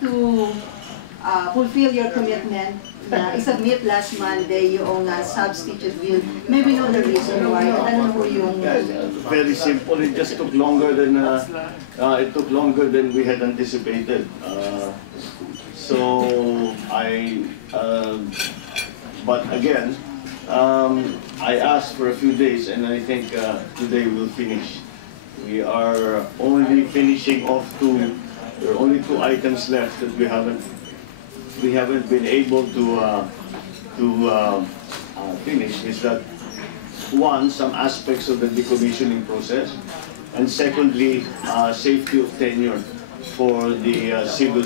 to fulfill your commitment na i-submit last Monday yung substitute bill. May we know the reason why? At ano po yung... Very simple. It just took longer than we had anticipated. But again, I asked for a few days, and I think today we'll finish. We are only finishing off two. There are only 2 items left that we haven't been able to finish. Is that one, some aspects of the decommissioning process, and secondly, safety of tenure for the civil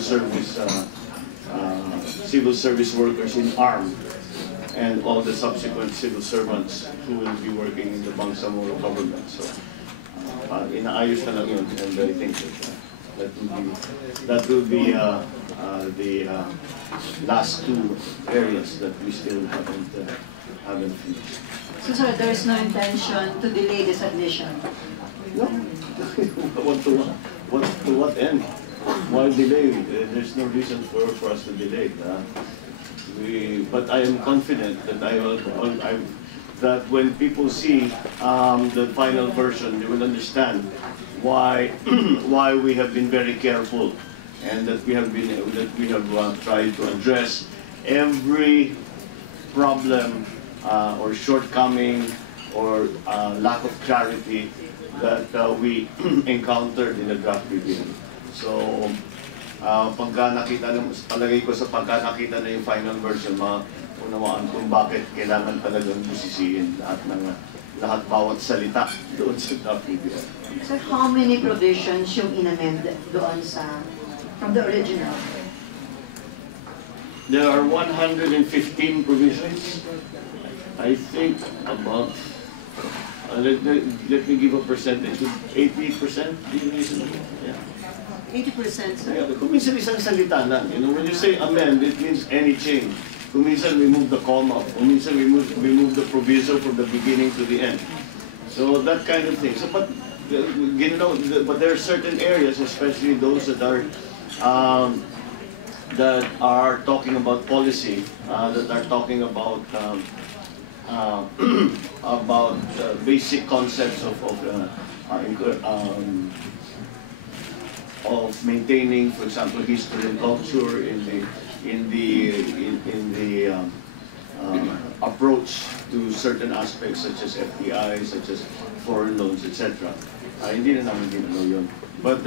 service workers in ARM and all the subsequent civil servants who will be working in the Bangsamoro government. So, inaayos na lang yun, and I think that will be the last 2 areas that we still haven't finished. So, sir, there is no intention to delay this admission? No. To what end? Why delay? There's no reason for us to delay. But I am confident that that when people see the final version, they will understand why we have been very careful, and that we have tried to address every problem or shortcoming or lack of clarity that we encountered in the draft BBM. So, palagay ko sa pagka nakita na yung final version, maunawaan kung bakit kailangan talagang busisiin lahat bawat salita doon sa draft BBM. Sir, how many provisions yung in-amend doon from the original? There are 115 provisions. I think about, let me give a percentage, 80%? Yeah. 80%, sir? Yeah, kung minsan isang salita lang. When you say amend, it means any change. Kung minsan we move the comma, kung minsan we move the proviso from the beginning to the end. So that kind of thing. So, but there are certain areas, especially those that are talking about policy, that are talking about basic concepts of maintaining, for example, history and culture in the approach to certain aspects such as FDI, such as foreign loans, etc. Hindi na namin ginagawa yun. But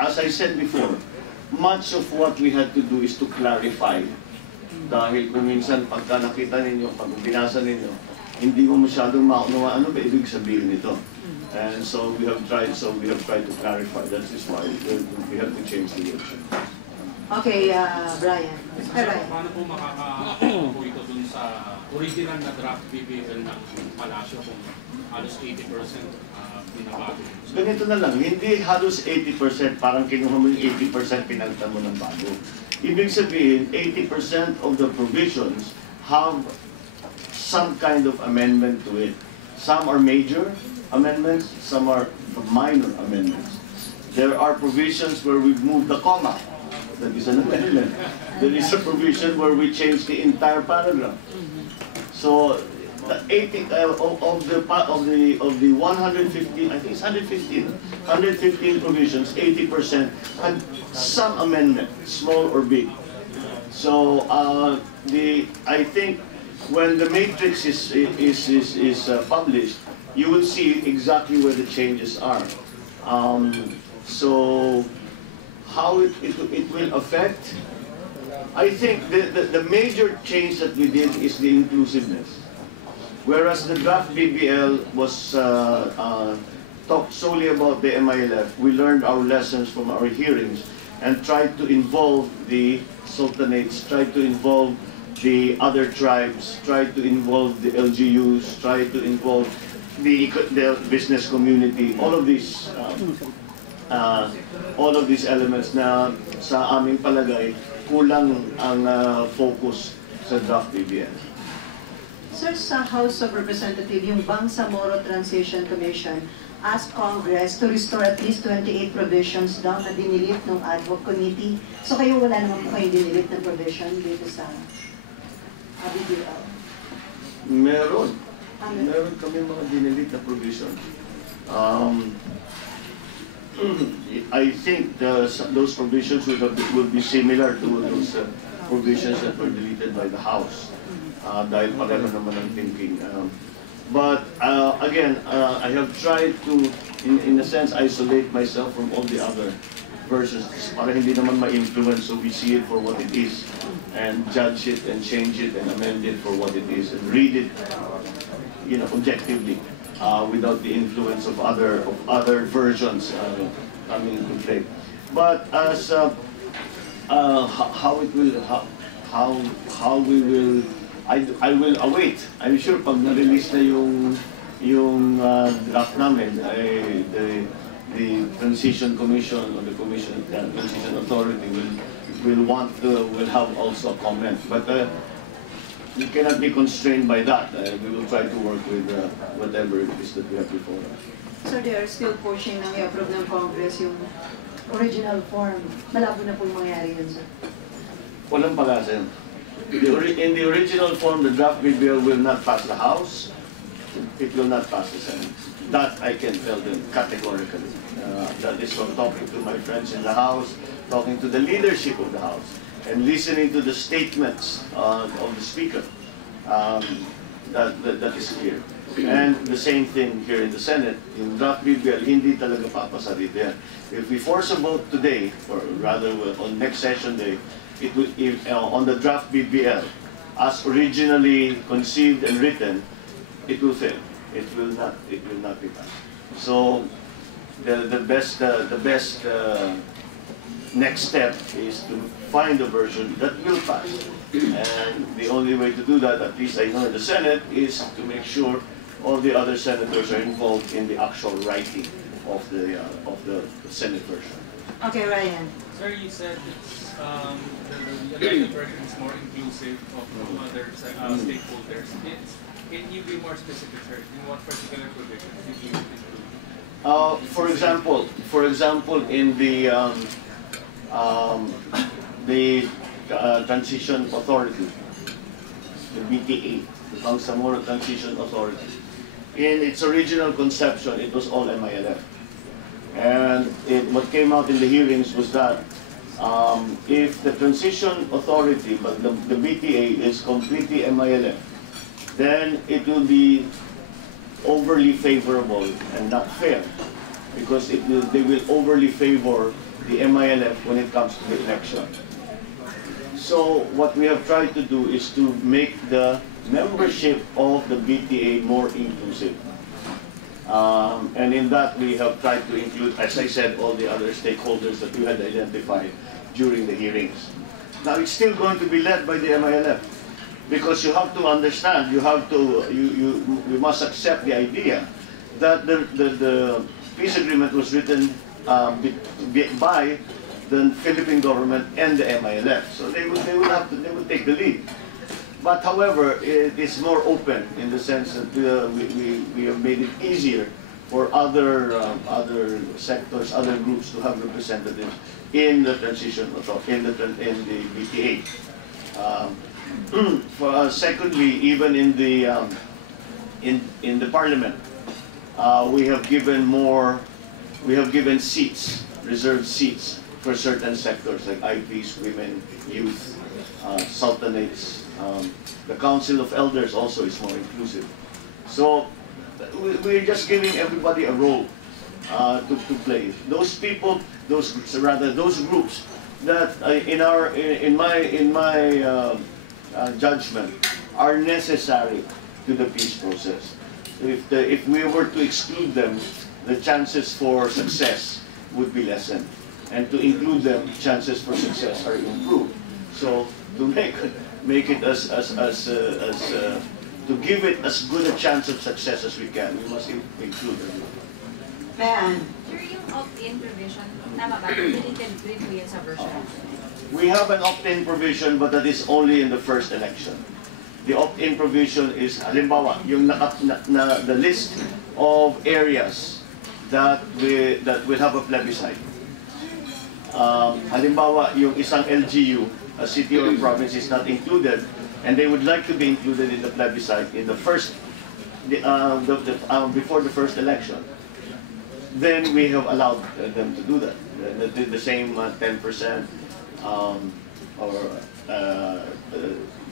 as I said before, much of what we had to do is to clarify. Dahil kung minsan pagka nakita ninyo, pag binasa ninyo, hindi mo masyadong maunawa ano ba ibig sabihin nito. And so we have tried to clarify. That is why we have to change the version. Okay, Brian. Paano po makaka-po ito dun sa original na draft BBL ng Palasyo kung halos 80% binabago? Ganito na lang, hindi halos 80%, parang kinuha mo yung 80%, pinalitan mo ng bago. Ibig sabihin, 80% of the provisions have some kind of amendment to it. Some are major amendments, some are minor amendments. There are provisions where we've moved the comma. That is an amendment. There is a provision where we change the entire paragraph. So the 80 of the 115, I think it's 115 provisions, 80% had some amendment, small or big. So I think when the matrix is published, you will see exactly where the changes are. So how it will affect, I think the major change that we did is the inclusiveness. Whereas the draft BBL was talked solely about the MILF, we learned our lessons from our hearings and tried to involve the sultanates, tried to involve the other tribes, tried to involve the LGUs, tried to involve the business community, all of these elements na sa aming palagay kulang ang focus sa draft BBL. Sir, sa House of Representatives, yung Bangsamoro Transition Commission, asked Congress to restore at least 28 provisions daw na dinilit ng ad hoc committee. So kayo wala naman po kayong dinilit na provision dito sa BBL? Meron. Ano? Meron kami mga dinilit na provision. I think those provisions will be similar to those provisions that were deleted by the House. Dahil pareho naman ang thinking. But again, I have tried to, in a sense, isolate myself from all the other versions para hindi naman ma-influence, so we see it for what it is and judge it and change it and amend it for what it is and read it, objectively, without the influence of other versions coming into play. But as how we will, I will await. I'm sure pag na-release na yung draft namin, the Transition Commission or the Transition Authority will have also a comment. But we cannot be constrained by that. We will try to work with whatever it is that we have before us. So they are still pushing ng i-approve ng Congress yung original form. Malabo na po yung mangyari yun, sir. Walang pag-asa yun. In the original form, the draft bill will not pass the House. It will not pass the Senate. That I can tell them categorically. That is from talking to my friends in the House, talking to the leadership of the House, and listening to the statements of the Speaker. That is clear. And the same thing here in the Senate. In draft bill, hindi talaga papasa dito yan. If we force a vote today, or rather on next session day, it will, on the draft BBL, as originally conceived and written, it will fail. It will not be passed. So the best next step is to find a version that will pass. And the only way to do that, at least I know in the Senate, is to make sure all the other senators are involved in the actual writing of the Senate version. Okay, Ryan. Sir, you said it's the amended version is more inclusive of other stakeholders. Can you be more specific, sir? In what particular provisions did you include? For example, in the Transition Authority, the BTA, the Bangsamoro Transition Authority. In its original conception, it was all MILF. And what came out in the hearings was that if the Transition Authority, but the BTA is completely MILF, then it will be overly favorable and not fair, because they will overly favor the MILF when it comes to the election. So what we have tried to do is to make the membership of the BTA more inclusive. And in that we have tried to include, as I said, all the other stakeholders that we had identified during the hearings. Now it's still going to be led by the MILF, because you have to understand, you must accept the idea that the peace agreement was written by the Philippine government and the MILF, so they would take the lead. But however, it is more open in the sense that we have made it easier for other sectors, other groups to have representatives in the transition in the BTA. Secondly, even in the Parliament, we have given seats, reserved seats for certain sectors like IPs, women, youth, sultanates. The Council of Elders also is more inclusive. So we're just giving everybody a role to play. Those people, those groups that in my judgment are necessary to the peace process. If we were to exclude them, the chances for success would be lessened, and to include them, chances for success are improved. So to make it to give it as good a chance of success as we can, we must include them. Man. Sir, yung opt-in provision, tama ba? Deleted rin po yan sa version. We have an opt-in provision, but that is only in the first election. The opt-in provision is, halimbawa, yung the list of areas that will have a plebiscite. Halimbawa, yung isang LGU, a city or province is not included, and they would like to be included in the plebiscite in the first, before the first election, then we have allowed them to do that. The same 10% or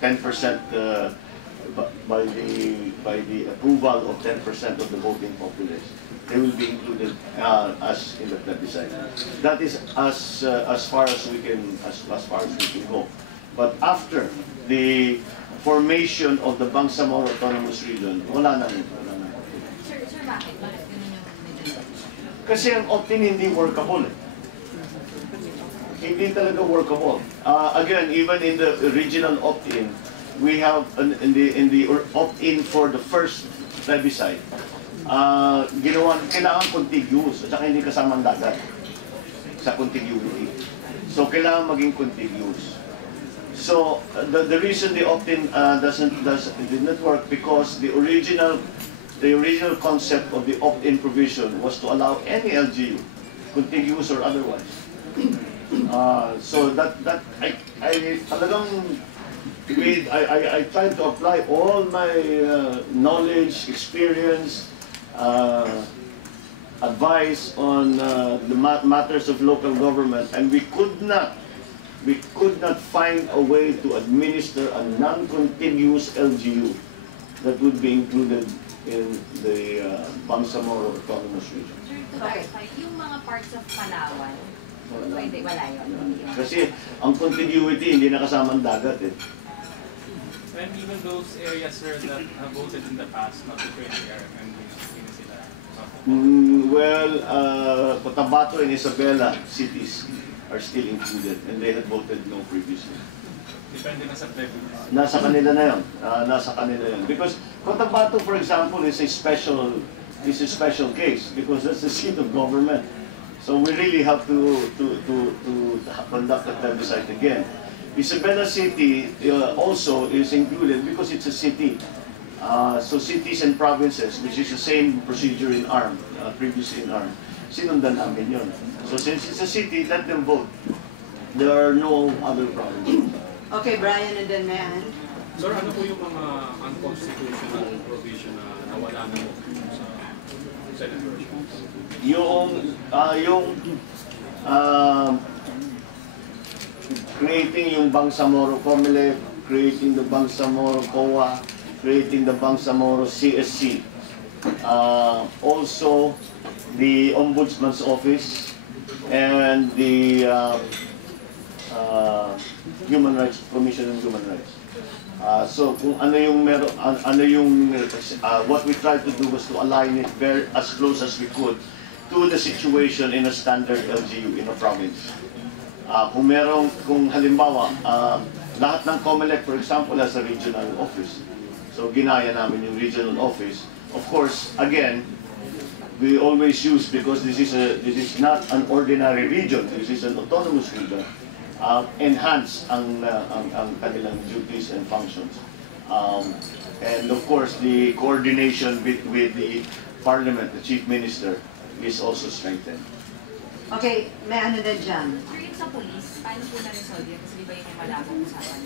10% by the approval of 10% of the voting population. They will be included as in the plebiscite. That is as far as we can go. But after the formation of the Bangsamoro Autonomous Region, wala na. Sir, bakit? Bakit ganun yung medyo? Kasi ang opt-in hindi workable. Hindi talaga workable. Again, even in the original opt-in, we have in the opt-in for the first plebiscite, kailangan contiguous at saka hindi kasama ang dagat sa contiguity. So kailangan maging contiguous. So the reason the opt-in did not work because the original concept of the opt-in provision was to allow any LGU, contiguous or otherwise. So that I tried to apply all my knowledge, experience, advice on the matters of local government, and we could not find a way to administer a non-contiguous LGU that would be included in the Bangsamoro Autonomous Region. Sir, to clarify, yung mga parts of Palawan, pwede, wala yun. Kasi ang contiguity hindi nakasama ang dagat eh. And even those areas, sir, that have voted in the past, not to join the RFM, hindi sila. Cotabato and Isabela cities are still included and they had voted no previously. Depende na sa plebiscite. Nasa kanila na yun. Nasa kanila yun. Because Cotabato, for example, is a special case because that's the seat of government. So we really have to conduct a plebiscite again. Isabela City also is included because it's a city. So cities and provinces, which is the same procedure in ARM, previously in ARM, sinundan namin yun. So since it's a city, let them vote. There are no other provinces. Okay, Brian and then Mayan. Sir, ano po yung mga unconstitutional provision na nawala na sa Senate versions? Creating yung Bangsamoro COMELEC, creating the Bangsamoro COA, creating the Bangsamoro CSC. Also, the Ombudsman's Office and the Human Rights Commission on Human Rights. So kung what we tried to do was to align it as close as we could to the situation in a standard LGU in a province. Kung halimbawa, lahat ng COMELEC, for example, has a regional office. So ginaya namin yung regional office. Of course, again, we always use, because this is not an ordinary region, this is an autonomous region, enhance ang kanilang duties and functions. And of course, the coordination with the Parliament, the Chief Minister, is also strengthened. Okay, Mayan and then Jan. Sir, yung sa police, paano po na-resolve yun? Kasi di ba yun yung malabong usapan?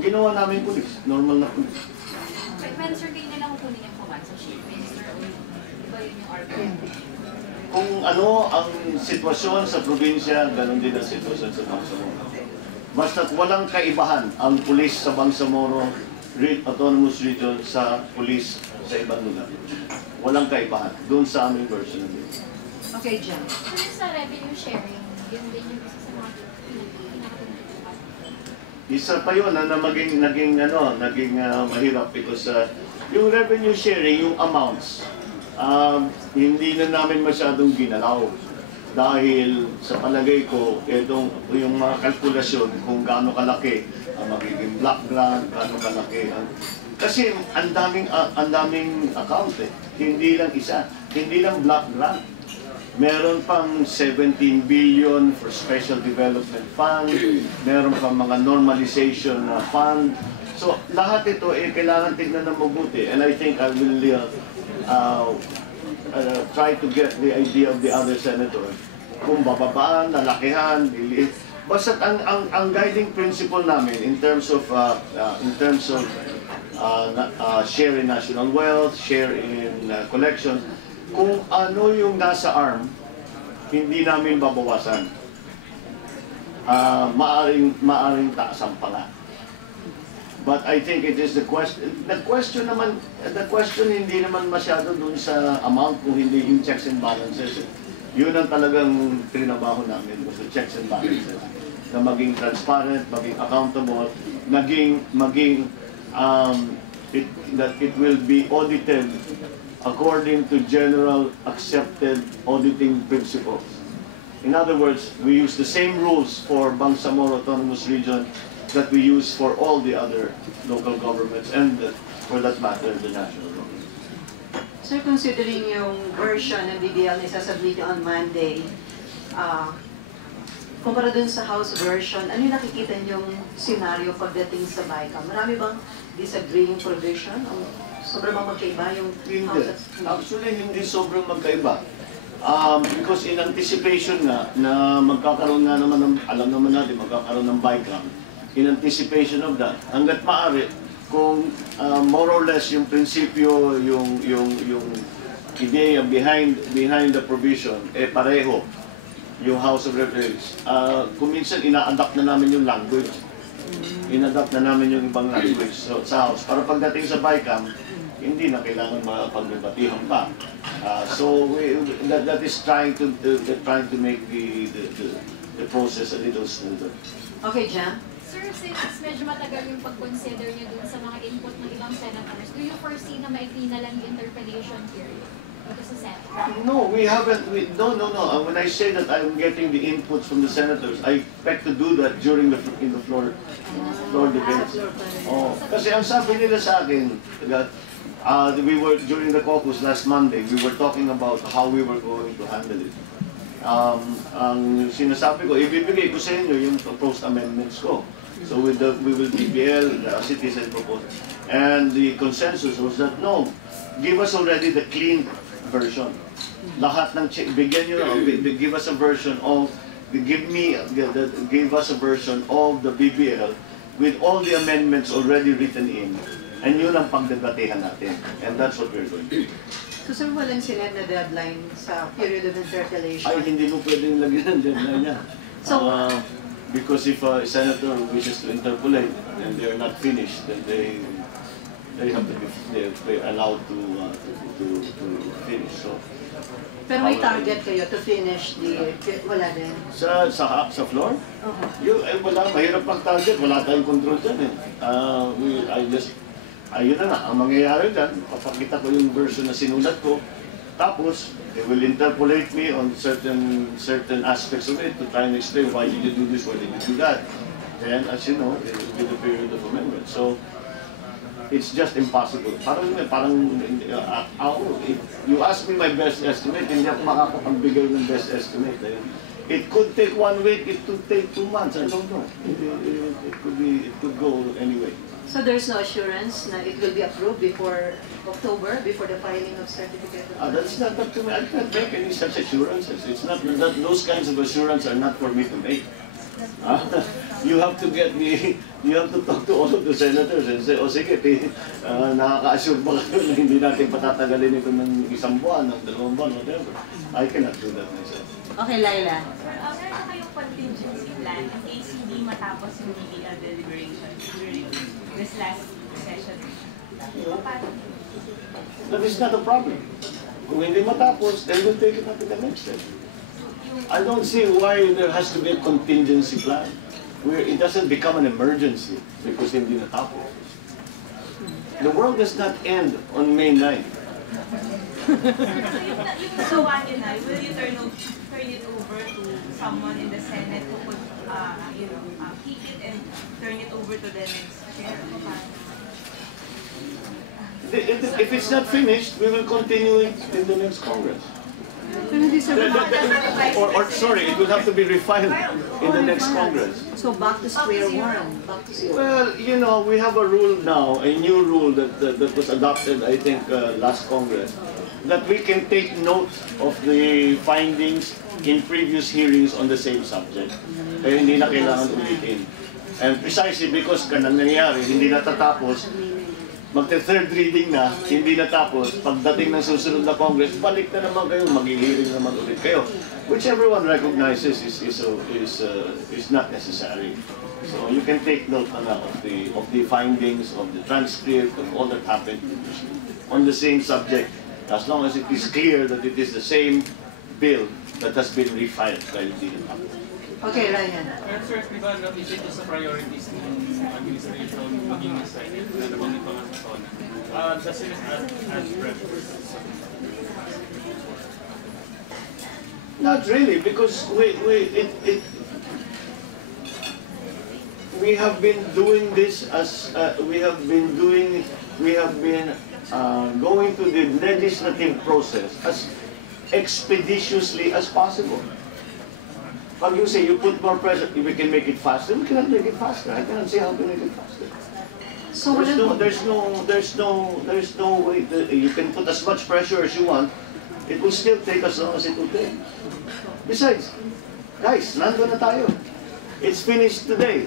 Ginawa namin police, normal na police. When sir, kayo na lang kukunin yung command sa Chief Minister o di ba yun yung argument? Kung ano ang sitwasyon sa probinsya, ganun din ang sitwasyon sa Bangsamoro. Basta't walang kaibahan ang pulis sa Bangsamoro Autonomous Region sa pulis sa ibang lugar. Walang kaibahan doon sa aming version of it. Okay, Jan. So yung sa revenue sharing, yun din yung isa sa mga pinaka-pinaka. Isa pa yun na naging mahirap because yung revenue sharing, yung amounts, hindi na namin masyadong ginalaw. Dahil sa palagay ko, yung mga kalkulasyon kung gaano kalaki ang magiging block grant, gaano kalaki ang... Kasi ang daming account eh. Hindi lang isa, hindi lang block grant. Meron pang 17 billion for Special Development Fund, meron pang mga normalization fund. So lahat ito kailangan tignan ng mabuti. And I think I will try to get the idea of the other senator. Kung bababaan, lalakihan, liliit. Basta ang guiding principle namin in terms of share in national wealth, share in collection, kung ano yung nasa ARM, hindi namin babawasan. Maaring taasan pa nga. But I think it is the question hindi naman masyado dun sa amount kung hindi yung checks and balances. Yun ang talagang trinabaho namin, was the checks and balances. Na maging transparent, maging accountable, that it will be audited according to general accepted auditing principles. In other words, we use the same rules for Bangsamoro Autonomous Region that we use for all the other local governments and, for that matter, the national government. Sir, considering yung version ng BBL na isasubmit on Monday, kumpara dun sa House version, ano yung nakikita niyong scenario pagdating sa BICAM? Marami bang disagreeing provision? O sobrang bang magkaiba yung Hindi. House? Actually, hindi sobrang magkaiba. Because in anticipation na magkakaroon nga naman, alam naman natin, magkakaroon ng BICAM, in anticipation of that, hanggat maaari, kung more or less yung prinsipyo, yung ideya behind the provision, pareho yung House of Representatives. Kung minsan, ina-adapt na namin yung language. Ina-adapt na namin yung ibang language sa House. Para pagdating sa BICAM, hindi na kailangan mapagbatihan pa. So that is trying to make the process a little smoother. Okay, Jan? Sir, since medyo matagal yung pag-consider niyo dun sa mga input ng ibang senators, do you foresee na maikli na lang yung interpellation period dito sa Senate? No, we haven't. No. When I say that I'm getting the inputs from the senators, I expect to do that during the floor debates. Oh, kasi ang sabi nila sa akin, that we were during the caucus last Monday, we were talking about how we were going to handle it. Ang sinasabi ko, ibibigay ko sa inyo yung proposed amendments ko. So with the BBL, the citizen proposal, and the consensus was that no, give us already the clean version. Lahat ng bigyan nyo, give us a version of, give us a version of the BBL with all the amendments already written in, and yun ang pagdebatehan natin, and that's what we're going to do. So sir, walang sinet na deadline sa period of interpellation? Ay, hindi mo pwedeng lagyan ng deadline niya. So, because if a senator wishes to interpolate and they are not finished, then they have to be allowed to finish. So, pero may target kayo to finish wala din? Sa floor? Wala, mahirap mag-target, wala tayong control dyan ayun na nga, ang mangyayari dyan, papakita ko yung version na sinulat ko, tapos, they will interpolate me on certain aspects of it to try and explain why did you do this, why did you do that. Then, as you know, it will be the period of amendment. So, it's just impossible. Parang if you ask me my best estimate, hindi ako makakapagbigay ng best estimate. It could take 1 week, it could take 2 months, I don't know. It could go anyway. So there's no assurance na it will be approved before October, before the filing of certificate of That's not up to me. I can't make any such assurances. It's not that those kinds of assurances are not for me to make. You have to talk to all of the senators and say, sige, nakaka-assure ba kayo na hindi natin patatagalin ito ng 1 buwan, ng 2 buwan, whatever. I cannot do that myself. Okay, Laila. Meron na kayong contingency plan in case hindi matapos yung BBL deliberations during this last session? That is not a problem. Kung hindi matapos, then we'll take it up to the next step. I don't see why there has to be a contingency plan. It doesn't become an emergency because hindi natapos. The world does not end on May 9th. So yung nagawa nyo na, will you turn it over to someone in the Senate who could, keep it and turn it over to the next chair? If it's not finished, we will continue it in the next Congress. Sorry, it will have to be refined in the next Congress. So back to square one. Well, we have a rule now, a new rule that was adopted, I think, last Congress, that we can take note of the findings in previous hearings on the same subject. Kaya hindi na kailangan ulitin. And precisely because kanang nangyayari, hindi natatapos, magte-third reading na, hindi natapos, pagdating ng susunod na Congress, balik na naman kayo, mag-hearing naman ulit kayo. Which everyone recognizes is not necessary. So you can take note of the findings, of the transcript, of all that happened on the same subject, as long as it is clear that it is the same bill that has been refiled dahil hindi na tapos. Okay, Ryan. Pero sir, di ba isa ito sa priorities ng administration maging sa Senate na nabanggit pa nga sa SONA? The Senate as preference. Not really, because we have been doing this as we have been going to the legislative process as expeditiously as possible. Pag you say you put more pressure, if we can make it faster, we cannot make it faster. I cannot see how to make it faster. So There's no way that you can put as much pressure as you want. It will still take as long as it will take. Besides, guys, nandun na tayo. It's finished today.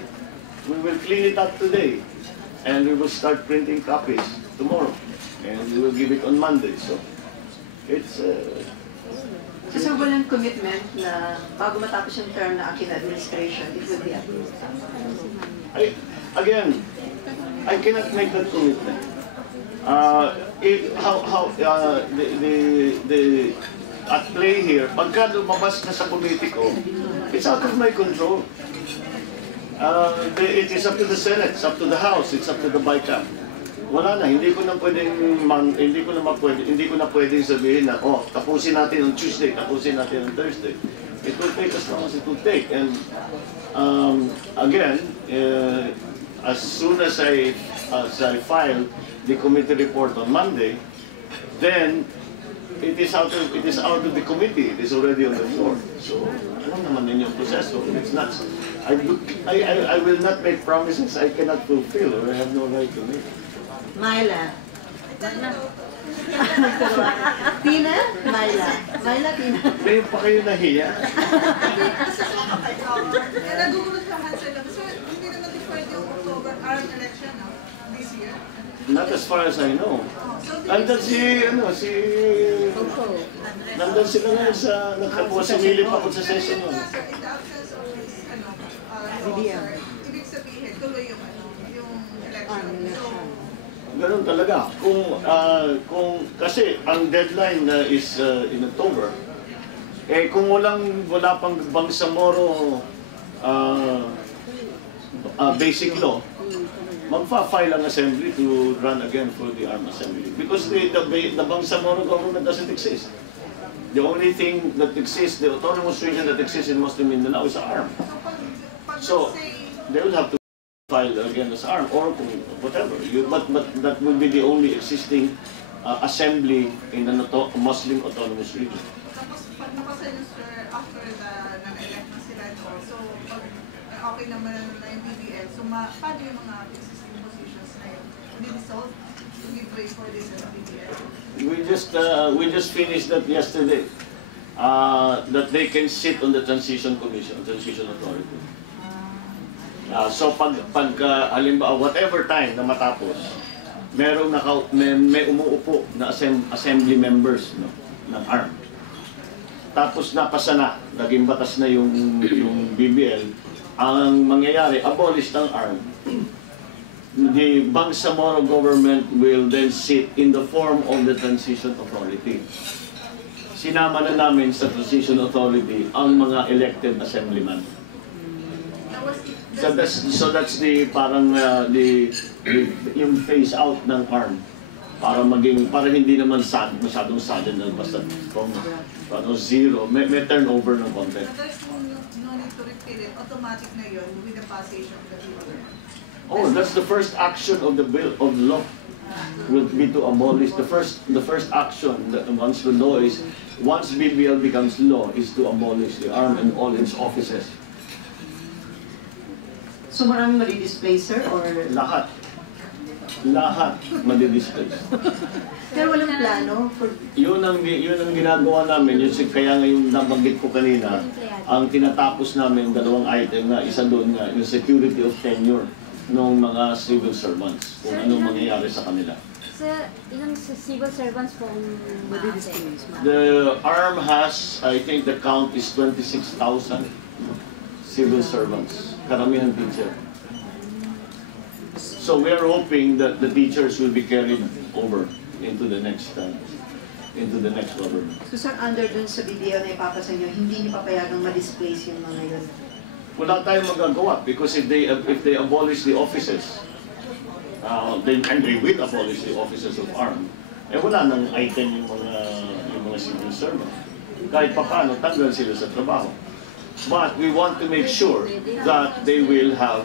We will clean it up today. And we will start printing copies tomorrow. And we will give it on Monday. So, it's... So walang commitment na bago matapos yung term na akin administration, it will be approved. Again, I cannot make that commitment. The at play here, pagka lumabas na sa committee ko, it's out of my control. It is up to the Senate, it's up to the House, it's up to the BICAM. Wala na, hindi ko na pwedeng sabihin na, oh, tapusin natin on Tuesday, tapusin natin on Thursday. It will take as long as it will take. And again, as soon as I file the committee report on Monday, then it is out of the committee. It is already on the floor. So, ano naman din yung proseso? It's not. I will not make promises I cannot fulfill or I have no right to make. Myla. Tina? Myla. Myla, Tina. Ngayon pa kayo nahiya? Nagugulat naman sila. So, hindi naman deferred yung October election this year? Not as far as I know. Nandun nandun sila ngayon sa, sumilip ako sa session nun. In the absence of this, ibig sabihin, tuloy yung election. So, Ganun talaga. Kung kasi ang deadline is in October, kung wala pang Bangsamoro basic law, magfa-file ang assembly to run again for the armed assembly. Because the Bangsamoro government doesn't exist. The only thing that exists, the autonomous region that exists in Muslim Mindanao is armed. So, they will have to file again as armed or whatever. But that will be the only existing assembly in the Muslim autonomous region. Tapos, pag napasa yung sir, after nag-elect na sila doon, so, okay naman na yung BBL, so, paano yung mga existing positions na yun? Dissolve to give way for this BBL? We just finished that yesterday. That they can sit on the transition commission, transition authority. So pag halimbawa whatever time na matapos, may umuupo na assembly members ng ARM. Tapos napasa na, naging batas na yung BBL. Ang mangyayari, abolish ng ARM. The Bangsamoro government will then sit in the form of the transition authority. Sinama na namin sa transition authority ang mga elected assemblyman. So that's the parang yung phase out ng ARM para hindi naman masyadong sudden na basta from zero, may turnover ng content. There's no need to repeat it. Automatic na yun with the passage of the bill. Oh, that's the first action of the bill of law. Will be to abolish the first action that once BBL becomes law is to abolish the ARM and all its offices. So maraming madi-display, sir, or... Lahat. lahat madidisplace. Pero walang plano for... Yun ang ginagawa namin. Kaya ngayon nabanggit ko kanina, ang tinatapos namin, dalawang item nga, isa doon nga, yung security of tenure ng mga civil servants, kung anong mangyayari sa kanila. Sa ilang civil servants po Madidisplace. The ARM has, I think the count is 26,000 civil servants, karamihan teacher. So we are hoping that the teachers will be carried over into the next government. So sir, under dun sa BDL na ipapasa nyo, hindi nyo papayagang ma-displace yung mga yun? Wala tayong magagawa because if they abolish the offices, and they will abolish the offices of ARM, wala nang item yung mga civil servants. Kahit papaano, tanggal sila sa trabaho. But we want to make sure that they will have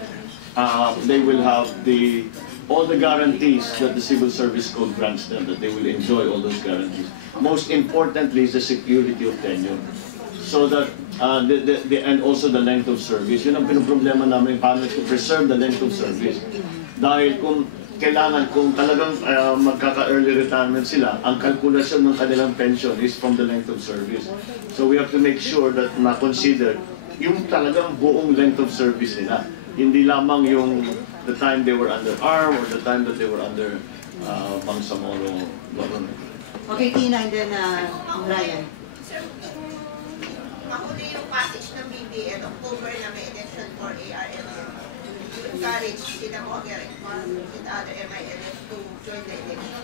all the guarantees that the Civil Service Code grants them, that they will enjoy all those guarantees. Most importantly is the security of tenure. So that, and also the length of service. Yun ang pinoproblema namin, paano to preserve the length of service. Dahil kung talagang magkaka-early retirement sila, ang kalkulasyon ng kanilang pension is from the length of service. So we have to make sure that ma-consider yung talagang buong length of service nila. Hindi lamang yung the time they were under ARM or the time that they were under Bangsamoro government. Okay, Tina, and then Ryan. Sir, mahuli yung passage ng BBL, October na may election for ARM. To encourage sila mo and other MILF to join the election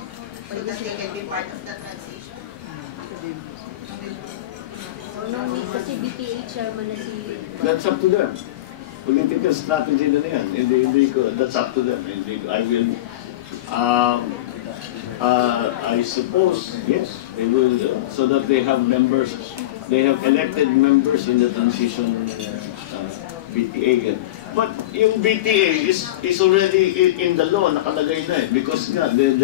so that they can be part of the transition. kasi BPA chairman na si... That's up to them. Political strategy na yan. That's up to them. I will, I suppose, yes, they will, so that they have members, they have elected members in the transition BTA. But yung BTA is already in the law, nakalagay na because nga, the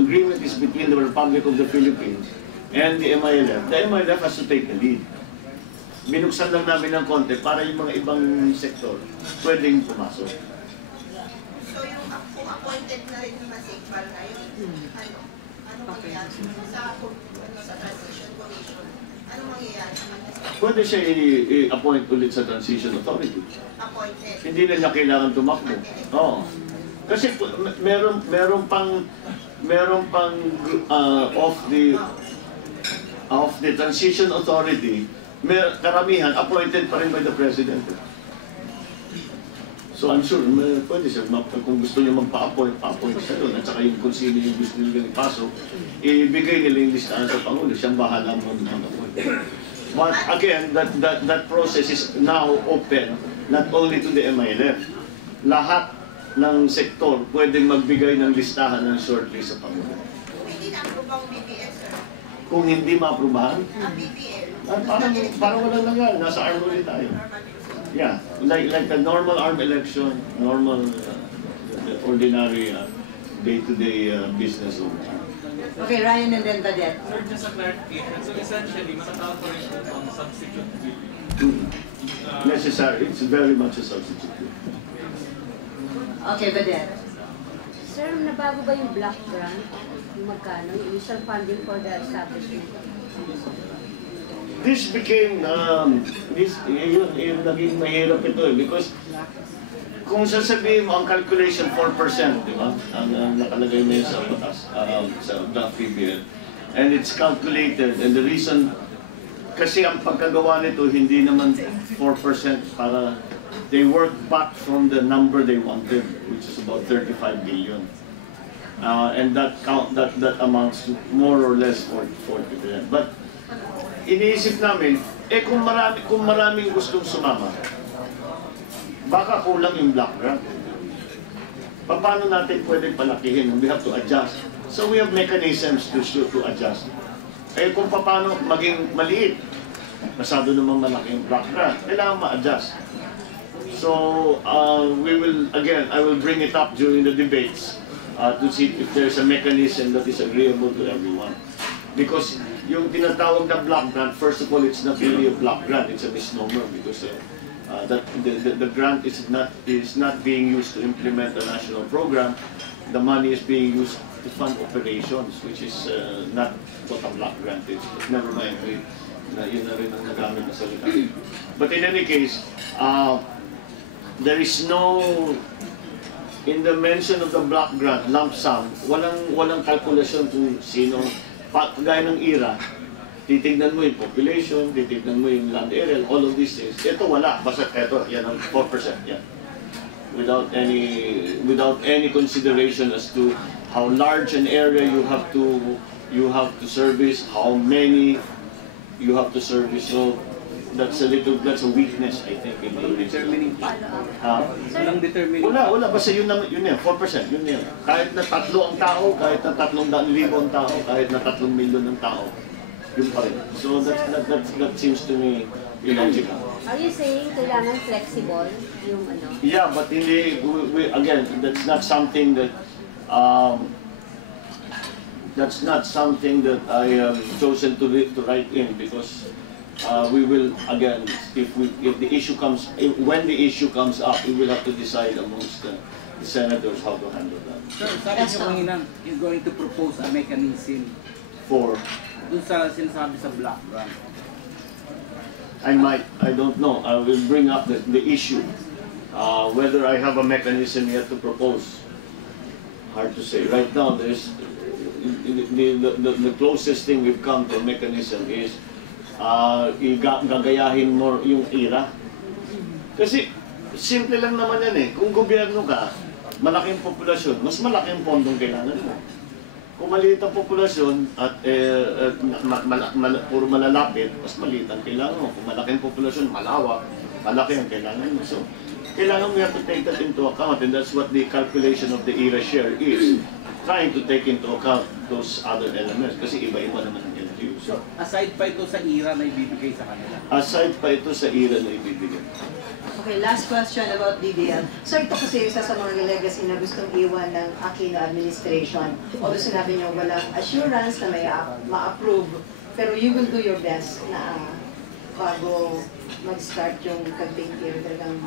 agreement is between the Republic of the Philippines and the MILF. The MILF has to take the lead. Binuksan lang namin ng konti para yung mga ibang sektor pwedeng pumasok. So yung kung appointed na rin yung Masikbal ngayon, ano mangyayari sa transition commission? Ano mangyayari? Pwede siya i-appoint ulit sa Transition Authority. Appointed. Hindi na niya kailangan tumakbo. Oo. Kasi meron pang of the Transition Authority, karamihan appointed pa rin by the President. So I'm sure, pwede siya, kung gusto niya magpa-appoint siya doon, at saka yung kung sino yung gusto nila ipasok, ibigay nila yung listahan sa Pangulo, siyang bahala mo mag-appoint. But again, that process is now open, not only to the MILF. Lahat ng sektor pwedeng magbigay ng listahan ng shortlist sa Pangulo. Hindi na-approve BBL, sir. Kung hindi ma-aprobahan, Ang BBL. parang wala nangyari, nasa ARM ulit tayo. Yeah, like the normal ARM election, normal ordinary day-to-day business of ARM. Okay, Ryan and then Badette. Sir, just a clarification. So essentially, matatawag pa rin ang substitute bill. Necessary, it's very much a substitute. Okay, Badette. Sir, nabago ba yung block grant? Yung magkano? Yung initial funding for the establishment? This became, naging mahirap ito because kung sasabihin mo ang calculation 4%, di ba? Ang nakalagay na yun sa batas, sa draft PBL. And it's calculated, and the reason, kasi ang pagkagawa nito, hindi naman 4% para, they work back from the number they wanted, which is about 35 billion. And that amounts to more or less 40%. But iniisip namin, kung maraming gustong sumama, baka kulang yung block grant. Paano natin pwedeng palakihin? We have to adjust. So we have mechanisms to adjust. Kung paano maging maliit, masyado naman malaki yung block grant, kailangan ma-adjust. So we will, again, I will bring it up during the debates to see if there's a mechanism that is agreeable to everyone. Because yung tinatawag na block grant, first of all, it's not really a block grant, it's a misnomer because that the grant is not being used to implement a national program. The money is being used to fund operations, which is not what a block grant is. But never mind, yun na rin ang nagamit na salita. But in any case, there is no, in the mention of the block grant, lump sum, walang kalkulasyon kung sino, kagaya ng IRA, titignan mo yung population, titignan mo yung land area, all of these things. Ito wala, basta ito, yan ang 4%, yan. Without any consideration as to how large an area you have to service, how many you have to service. So that's a weakness, I think. Determining. Walang determining. Wala, basta yun yan, 4%, yun yan. Kahit na 3 ang tao, kahit na 300,000 ang tao, kahit na 3 milyon ang tao, yun pa rin. So that seems to me illogical. Are you saying kailangan flexible yung ano? Yeah, but again, that's not something that I have chosen to write in, because we will, again, if the issue comes, when the issue comes up, we will have to decide amongst the senators how to handle that. Sir, sabi niyo kanina, you're going to propose a mechanism For dun sa sinasabi sa block grant. I don't know. I will bring up the issue. Whether I have a mechanism yet to propose, hard to say. Right now, there's the closest thing we've come to a mechanism is gagayahin mo yung IRA. Kasi simple lang naman yan eh. Kung gobyerno ka, malaking populasyon, mas malaking pondong kailangan mo. Kung maliit ang populasyon at puro malalapit, mas maliit ang kailangan mo. Kung malaking populasyon, malawak, malaki ang kailangan mo. So, kailangan mo have to take that into account, and that's what the calculation of the IRA share is. Trying to take into account those other elements, kasi iba-iba naman ang LGU. So, aside pa ito sa IRA na ibibigay sa kanila? Aside pa ito sa IRA na ibibigay. Okay, last question about BBL. So ito kasi isa sa mga legacy na gustong iwan ng Aquino administration. Although sinabi niyo walang assurance na may ma-approve, pero you will do your best na bago mag-start yung campaign period talagang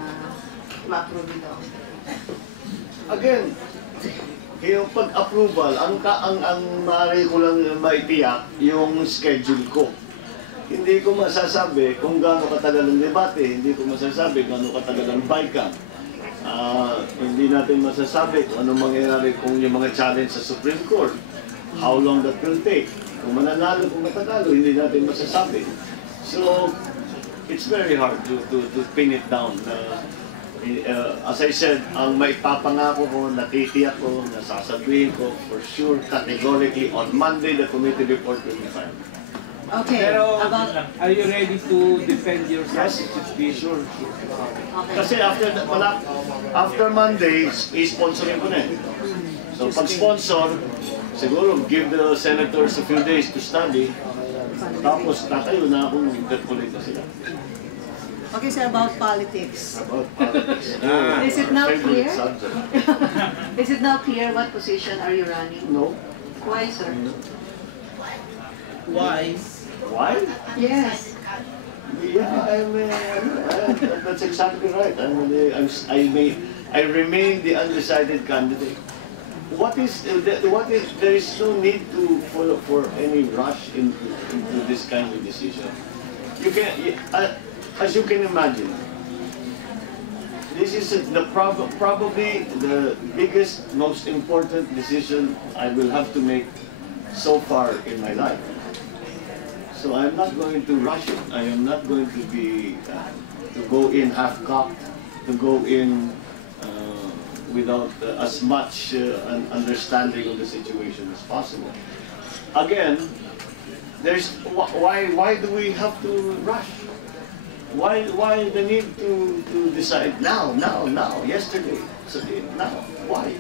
ma-approve ito. Again, yung pag-approval, ang maaari ko lang maitiyak yung schedule ko. Hindi ko masasabi kung gaano katagal ang debate, hindi ko masasabi kung gaano katagal ang BICAM. Hindi natin masasabi kung anong mangyayari kung yung mga challenge sa Supreme Court. How long that will take. Kung mananalo, kung matatalo, hindi natin masasabi. So, it's very hard to pin it down. As I said, ang maipapangako ko, natitiyak ko, nasasabihin ko, for sure, categorically, on Monday, the committee report will be filed. Okay, Pero, about... are you ready to defend yourself? Yes, sure. Okay. Kasi after Monday, i-sponsorin ko na eh. So pag-sponsor, siguro give the senators a few days to study, tapos tatayo na akong interpolate na sila. Okay, sir, about politics. About politics. Is it now clear? Favorite subject. Is it now clear what position are you running? No. Why, sir? Why? Why? Yes. Yeah, that's exactly right. I remain the undecided candidate. There is no need for any rush into this kind of decision. As you can imagine, this is probably the biggest, most important decision I will have to make so far in my life. So I'm not going to rush it. I am not going to be to go in half-cocked, to go in without as much understanding of the situation as possible. Again, why do we have to rush? Why the need to decide now, yesterday, now? Why?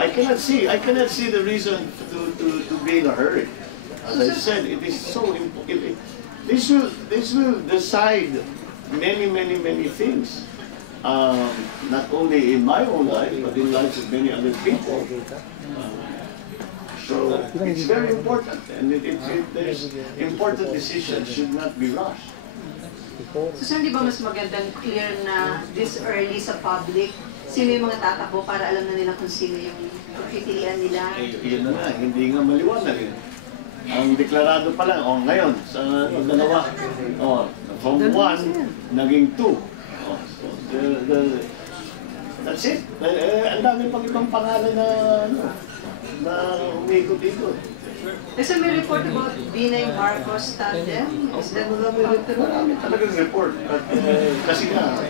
I cannot see the reason to be in a hurry. As I said, it is so important. This will decide many things. Not only in my own life, but in lives of many other people. So it's very important, and there's important decisions should not be rushed. So sir, di ba mas magandang clear na this early sa public, sino yung mga tatakbo para alam na nila kung sino yung pipilian nila? Yun na nga, hindi nga maliwanag eh. Ang deklarado pa lang, ngayon, sa dalawa, from 1, naging 2. So, that's it. Ang dami pang ibang pangalan na umikot-ikot. Kasi may report about B9 Marcos tandem. Is that Marami talagang report. But, kasi nga,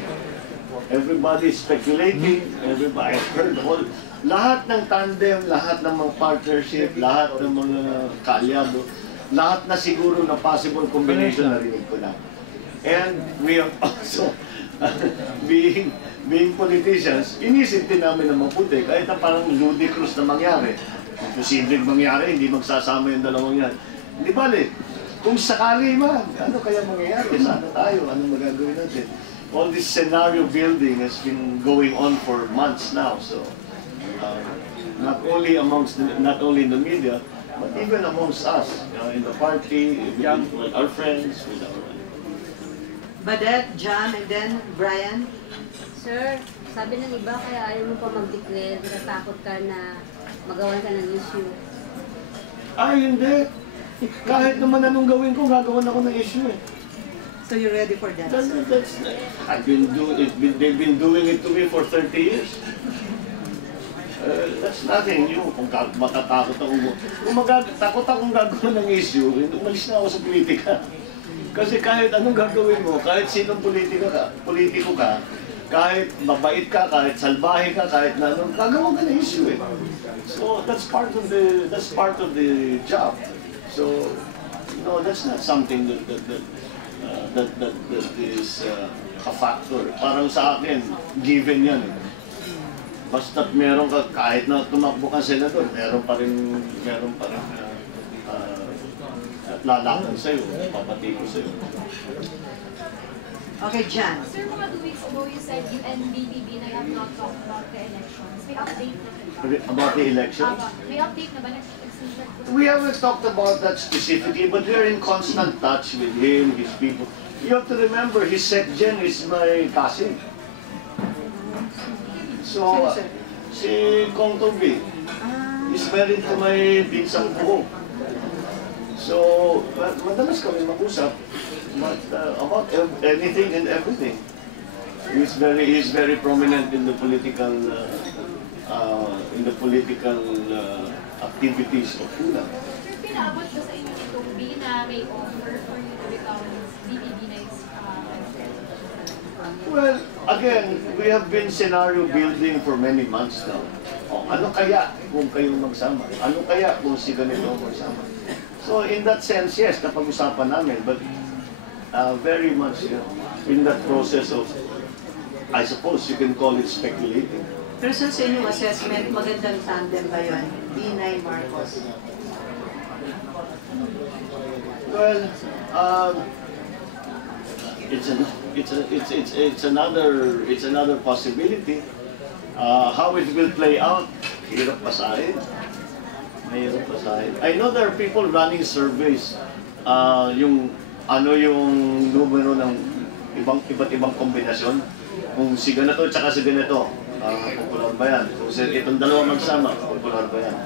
everybody is speculating, everybody has heard all. Lahat ng tandem, lahat ng mga partnership, lahat ng mga kaalyado, lahat na siguro na possible combination narinig ko na. And we are also, being politicians, inisip din namin na maputi, kahit na parang ludicrous na mangyari. Posibleng mangyari, hindi magsasama yung dalawang yan. Hindi bali, kung sakali man, ano kaya mangyayari? Sana tayo, anong magagawin natin? All this scenario building has been going on for months now, so not only in the media, but even amongst us, in the party, with our friends, with our... Badette, John, and then Brian? Sir, sabi ng iba kaya ayaw mo pa mag-declare, natatakot ka na magawan ka ng issue. Ay, hindi. Kahit naman anong gawin ko, gagawan ako ng issue eh. So you're ready for that? They've been doing it to me for 30 years. That's nothing new. Kung matatakot ako, takot akong gagawin ng issue, umalis na ako sa politika. Kasi kahit anong gagawin mo, kahit sinong politiko ka, kahit mabait ka, kahit salbahe ka, kahit na anong, gagawin ka ng issue eh. So that's part of the job. So no, that's not something that is a factor. Parang sa akin, given yan eh. Basta't meron ka, kahit na tumakbo ka senador, meron pa rin lalakan sa'yo, papati ko sa'yo. Okay, Jan. Sir, mga 2 weeks ago, you said you and BBB na have not talked about the elections. May update na ba? About the elections? May update na ba? We haven't talked about that specifically, but we are in constant touch with him, his people. You have to remember, his SecGen is my cousin. So, si Kong Toby is married to my pinsang buo. So, madalas kami mag-usap about anything and everything. He's very prominent in the political activities of Puna. Sir, pinaabot ba sa inyo itong B na may offer for you to become BBB next? Well, again, we have been scenario building for many months now. Ano kaya kung kayo magsama? Ano kaya kung si ganito magsama? So in that sense, yes, napag-usapan namin, but very much in that process of, I suppose you can call it speculating. Pero sa inyong assessment, magandang tandem ba yun? B9 Marcos? Well, it's another possibility. How it will play out, hirap basahin. Mahirap basahin. I know there are people running surveys, yung numero ng iba't ibang kombinasyon. Kung si ganito at saka si ganito, popular ba yan? Kung itong dalawa magsama, popular ba yan?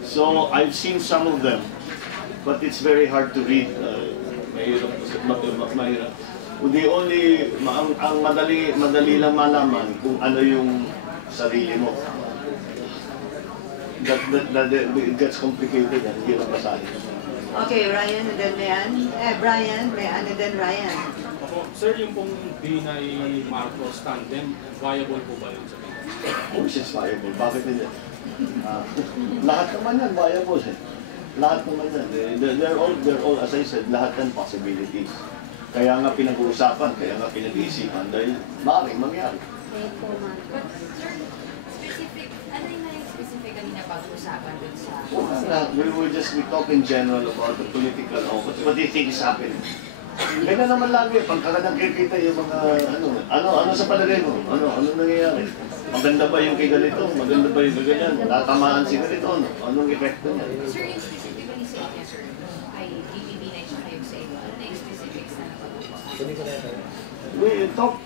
So I've seen some of them, but it's very hard to read. Mahirap. Ang madali lang malaman kung ano yung sarili mo. That it gets complicated and hindi na basahin. Okay, Ryan and then Mayan. Brian, Mayan and then Ryan. Sir, yung pong Binay Marcos tandem, viable po ba yun sa Pilipinas? Of course it's viable. Bakit hindi? Lahat naman yan viable. Lahat naman yan. They're all, as I said, lahat yan possibilities. Kaya nga pinag-uusapan, kaya nga pinag-iisipan dahil maaaring mangyari. Thank you, ma'am. But, sir, ano yung specifically na pag-usapan dun sa... We talk in general about the political office. What do you think is happening? Kaya naman lagi, pagka nakikita yung mga, ano sa palagay mo? Ano nangyayari? Maganda ba yung kay ganito? Maganda ba yung kay ganyan? Tatamaan si ganito? Anong epekto niya? Sir, yung specifically sa inyo, sir, ay BBB na yung sa inyo. Ano na yung specifics na napag-usapan? We talk,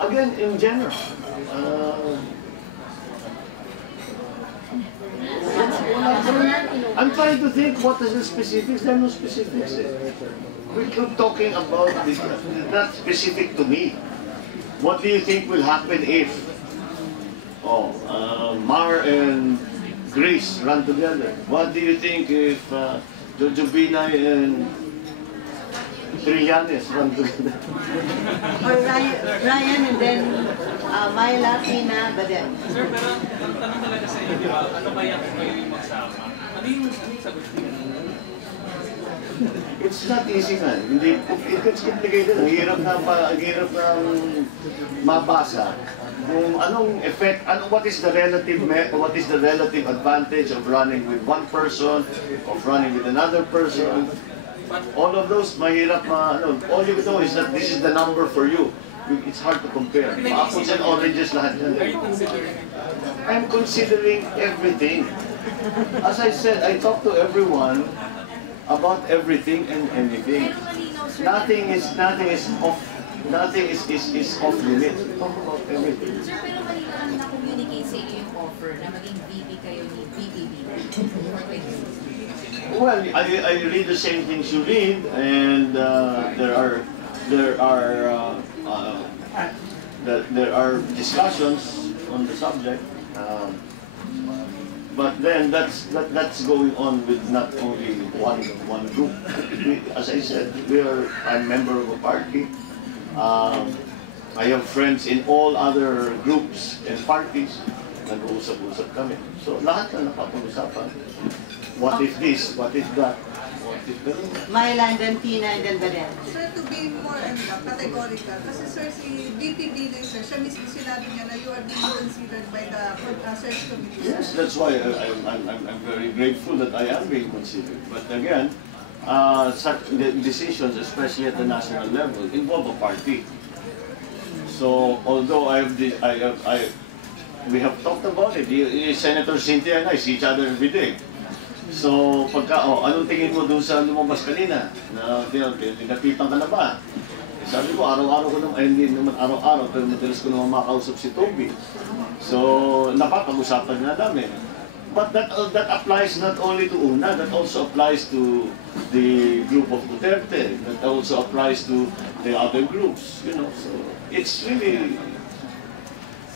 again, in general. I'm trying to think what is the specifics. There are no specifics. We keep talking about this, not specific to me. What do you think will happen if Mar and Grace run together? What do you think if Jojo Binay and Trillanes run together? Or Ryan and then Myla, Tina, Badem. Sir, pero ang tanong talaga sa inyo, di ba, ano kaya kung kayo yung magsama? Ano yung sagot niyo? It's not easy nga. Hindi, it's complicated. Ang hirap na mabasa kung anong effect, what is the relative advantage of running with one person, of running with another person. All of those, mahirap all you know is that this is the number for you. It's hard to compare. Apples and oranges lahat yan. Are you considering? I'm considering everything. As I said, I talk to everyone about everything and anything. Nothing is off limits. We talk about everything. Sir, pero malinaw lang na-communicate sa inyo yung offer na maging VP kayo ni BBB for 2016. Well, I read the same things you read, and there are discussions on the subject. But then that's going on with not only one group. As I said, I'm a member of a party. I have friends in all other groups and parties. Nag-uusap-usap kami. So lahat na napapag-usapan. What if this? What if that? What if that? Myla and then Tina and then Badem. Sir, to be more categorical, kasi sir, si BPB din sir, siya mismo sinabi niya na you are being considered by the search committee. Yes, that's why I'm very grateful that I am being considered. But again, such decisions, especially at the national level, involve a party. So although we have talked about it, Senator Cynthia and I see each other every day. So pagka, anong tingin mo dun sa lumabas kanina? Na tinapitan ka na ba? Sabi ko, araw-araw ko naman, hindi naman araw-araw, pero madalas ko naman makausap si Toby. So napapag-usapan na namin. But that applies not only to UNA, that also applies to the group of Duterte. That also applies to the other groups. You know, so it's really,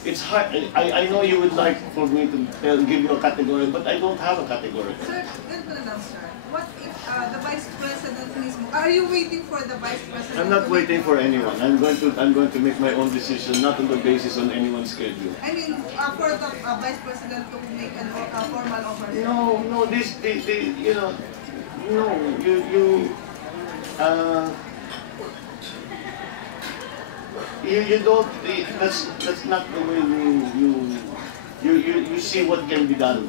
it's hard. I know you would like for me to give you a category, but I don't have a category. Sir, ganito na lang sir. What if the Vice President mismo, are you waiting for the Vice President? I'm not waiting for anyone. I'm going to make my own decision, not on the basis on anyone's schedule. I mean, for the Vice President to make a formal offer. No, you know, no, you don't. That's not the way you see what can be done,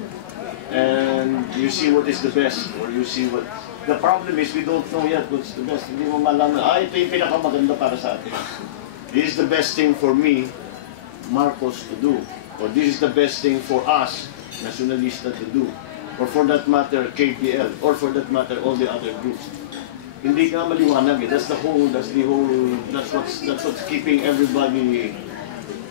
and you see what is the best, or you see what. The problem is we don't know yet what's the best. Hindi mo malaman, ito yung pinakamaganda para sa atin. This is the best thing for me, Marcos, to do. Or this is the best thing for us, Nacionalista, to do. Or for that matter, KPL. Or for that matter, all the other groups. Hindi ka maliwanag eh. That's what's keeping everybody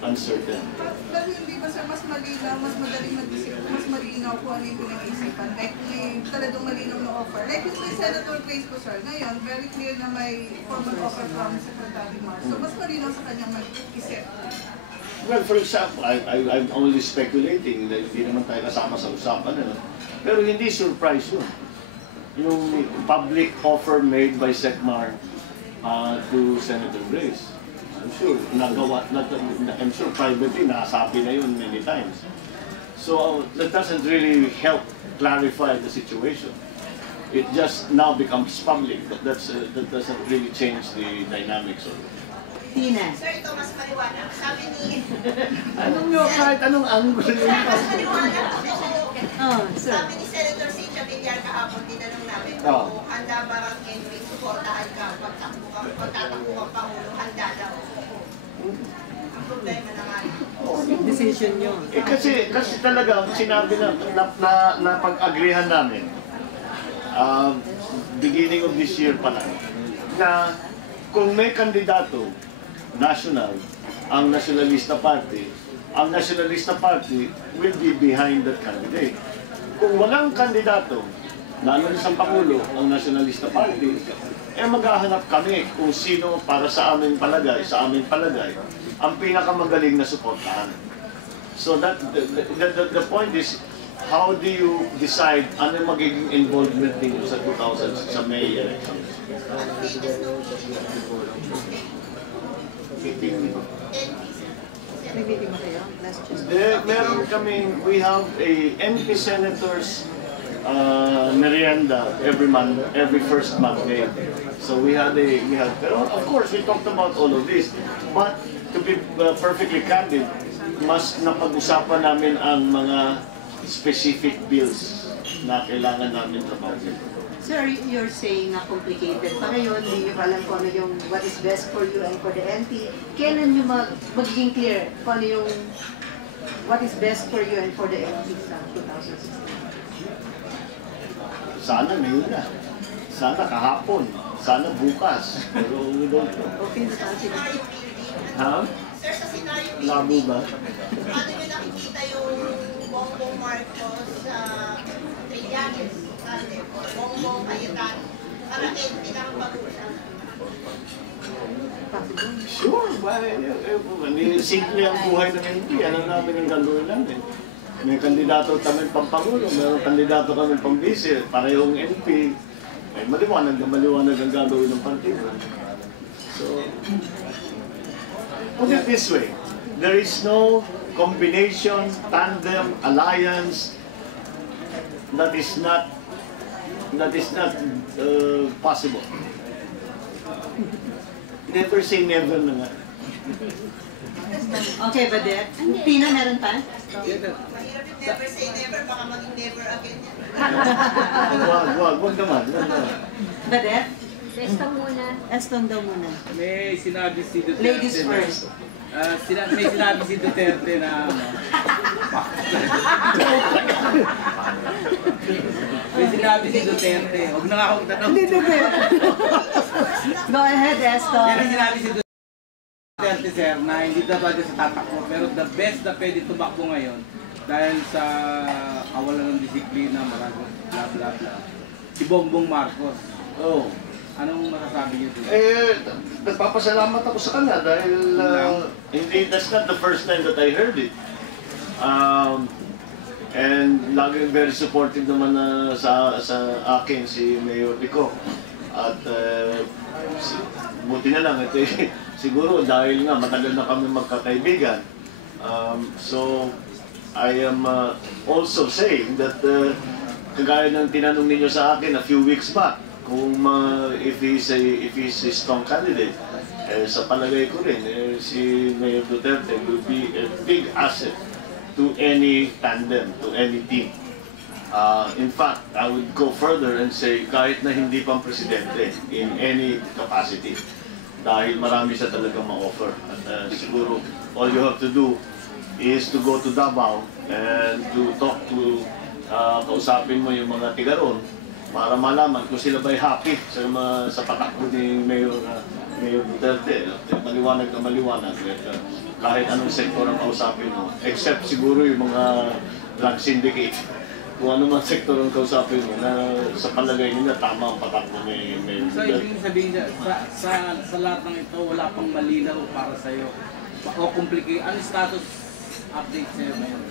uncertain. Pero hindi ba sir, mas malinaw, mas madaling mag-isip, mas malinaw kung ano yung pinag-isipan. Like may talagang malinaw na offer. Like yung may Senator Grace po sir, ngayon, very clear na may formal offer from Secretary Mar. So mas malinaw sa kanyang mag-isip. Well, for example, I'm only speculating na hindi naman tayo kasama sa usapan. Pero hindi surprise yun. Yung public offer made by SecMar to Senator Grace. I'm sure privately nasabi na yun many times. So that doesn't really help clarify the situation. It just now becomes public, but that doesn't really change the dynamics of it. Tina. Sir, ito mas maliwanag. Sabi ni... Anong nyo, kahit anong angulo nyo. Mas maliwanag kasi Sir. sabi ni Senator Cynthia Villar kahapon, tinanong namin kung handa ba kang Henry suportahan ka, pagtatakbo kang Pangulo, handa daw. Ang problema naman. Decision nyo. Kasi talaga, sinabi na pag-agreehan namin, beginning of this year pa lang, na kung may kandidato national, ang Nationalista Party, ang Nationalista Party will be behind that candidate. Kung walang kandidato, lalo na sa Pangulo, ang Nationalista Party, maghahanap kami kung sino para sa aming palagay, ang pinakamagaling na suportahan. So the point is, how do you decide ano magiging involvement ninyo sa 2000 sa May elections? Meron kaming, we have a NP Senators merienda every first Monday. So we had, pero of course we talked about all of this. But to be perfectly candid, mas napag-usapan namin ang mga specific bills na kailangan namin trabahin. Sir, you're saying na complicated. Pa ngayon, hindi nyo alam kung ano yung what is best for you and for the NP. Kailan nyo magiging clear kung ano yung what is best for you and for the NP sa 2016? Sana ngayon na. Sana kahapon. Sana bukas. Pero we don't know. Okay, natansin. Ha? Sir, sa scenario meeting, Labo ba? paano nyo nakikita yung Bongbong Marcos Trillanes, or Bongbong Cayetano, para NP ng pag-usap? Sure. Simple ang buhay ng NP. Alam namin ang gagawin namin. May kandidato kami pang Pangulo, may kandidato kami pang Vice, parehong NP. Maliwanag ang gagawin ng partido. So, put it this way, there is no combination, tandem, alliance that is not possible. Never say never na nga. Okay, Badet. Pina, meron pa? Mahirap yung never say never, baka maging never again. Wag naman. Badet? Eston muna. Eston daw muna. May sinabi si Duterte. Ladies first. May sinabi si Duterte na may sinabi si Duterte. Huwag na nga akong tanong. Go ahead, Eston. Pero sinabi si Duterte, sir, na hindi dapat sa tatakbo. Pero the best na pwede tumakbo ngayon dahil sa kawalan ng disiplina, maraming bla bla bla. Si Bongbong Marcos. Oh. Anong masasabi niyo doon? Nagpapasalamat ako sa kanya dahil hindi, that's not the first time that I heard it. And laging very supportive naman sa akin si Mayor Pico. At buti na lang, ito siguro dahil nga matagal na kami magkakaibigan. So, I am also saying that kagaya ng tinanong ninyo sa akin a few weeks back, kung if he's a strong candidate, sa palagay ko rin, si Mayor Duterte will be a big asset to any tandem, to any team. In fact, I would go further and say kahit na hindi pang presidente in any capacity, dahil marami siya talagang ma-offer. At siguro, all you have to do is to go to Davao and to talk to, kausapin mo yung mga tigaron para malaman kung sila ba'y happy sa patakbo ni Mayor Duterte. Maliwanag na maliwanag. Kahit anong sektor ang kausapin mo. Except siguro yung mga drug syndicate. Kung ano man sektor ang kausapin mo na sa palagay nila tama ang patakbo ni Mayor So, Duterte. ibig sabihin niya, sa lahat ng ito, wala pang malinaw para sa'yo. O complicated. Ano status update sa'yo ngayon?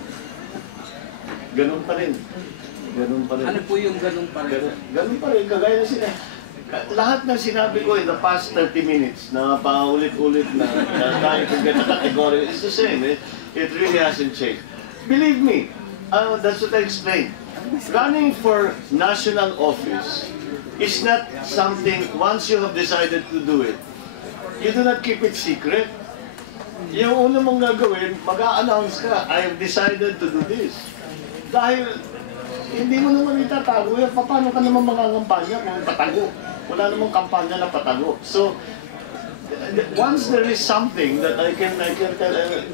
Ganun pa rin. Ganun pa rin. Ano po yung ganun pa rin? Ganun pa rin, kagaya na sila. Lahat ng sinabi ko in the past 30 minutes na paulit-ulit na trying to get a category, it's the same. It really hasn't changed. Believe me, that's what I explained. Running for national office is not something, once you have decided to do it, you do not keep it secret. Yung una mong gagawin, mag-a-announce ka, I have decided to do this. Dahil hindi mo naman itatago yan. Paano ka naman mangangampanya kung patago? Wala namang kampanya na patago. So, once there is something that I can